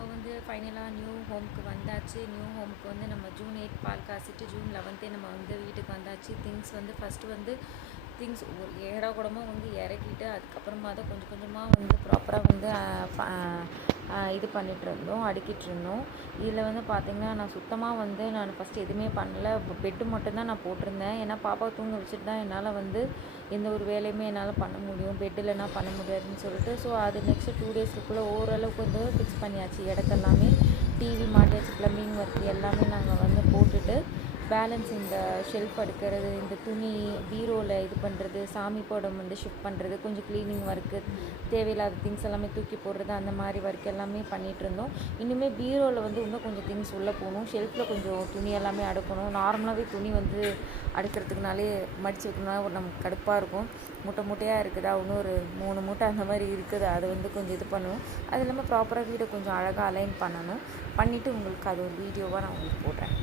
நம்ம வந்து ஃபைனலாக நியூ ஹோம்க்கு வந்தாச்சு. நியூ ஹோம்க்கு வந்து நம்ம ஜூன் 8 பால் காய்ச்சிட்டு ஜூன் 11 நம்ம வந்து வீட்டுக்கு வந்தாச்சு. திங்ஸ் வந்து ஃபஸ்ட்டு வந்து திங்ஸ் ஒரு ஏடா கூடமாக வந்து இறக்கிட்டு அதுக்கப்புறமா தான் கொஞ்சம் கொஞ்சமாக வந்து ப்ராப்பராக வந்து இது பண்ணிகிட்ருந்தோம், அடுக்கிட்டுருந்தோம். இதில் வந்து பார்த்திங்கன்னா நான் சுத்தமாக வந்து நான் ஃபஸ்ட்டு எதுவுமே பண்ணல. பெட்டு மட்டும்தான் நான் போட்டிருந்தேன். ஏன்னா பாப்பாவை தூங்க வச்சுட்டு தான் என்னால் வந்து எந்த ஒரு வேலையுமே என்னால் பண்ண முடியும், பெட் இல்லைனா பண்ண முடியாதுன்னு சொல்லிட்டு. ஸோ அது நெக்ஸ்ட்டு 2 டேஸ்க்குள்ளே ஓரளவுக்கு வந்து ஃபிக்ஸ் பண்ணியாச்சு. இடத்தெல்லாமே டிவி மாட்டியாச்சு, ப்ளம்பிங் ஒர்க் எல்லாமே நாங்கள் வந்து போட்டுட்டு பேலன்ஸ் இந்த ஷெல்ஃப் அடுக்கிறது, இந்த துணி பீரோவில் இது பண்ணுறது, சாமி படம் வந்து ஷிஃப்ட் பண்ணுறது, கொஞ்சம் க்ளீனிங் ஒர்க்கு, தேவையில்லாத திங்ஸ் எல்லாமே தூக்கி போடுறது, அந்த மாதிரி ஒர்க் எல்லாமே பண்ணிகிட்டு இருந்தோம். இனிமேல் பீரோவில் வந்து இன்னும் கொஞ்சம் திங்ஸ் உள்ளே போகணும். ஷெல்ஃபில் கொஞ்சம் துணி எல்லாமே அடுக்கணும். நார்மலாகவே துணி வந்து அடுக்கிறதுக்குனாலே மடித்து வைக்கணும்னா நமக்கு கடுப்பாக இருக்கும். மூட்டை மூட்டையாக இருக்குதா, இன்னும் ஒரு 3 மூட்டை அந்த மாதிரி இருக்குது. அதை வந்து கொஞ்சம் இது பண்ணணும். அது இல்லாமல் ப்ராப்பராக வீடை கொஞ்சம் அழகாக அலைன் பண்ணணும். பண்ணிவிட்டு உங்களுக்கு அது ஒரு வீடியோவாக நான் உங்களுக்கு போடுறேன்.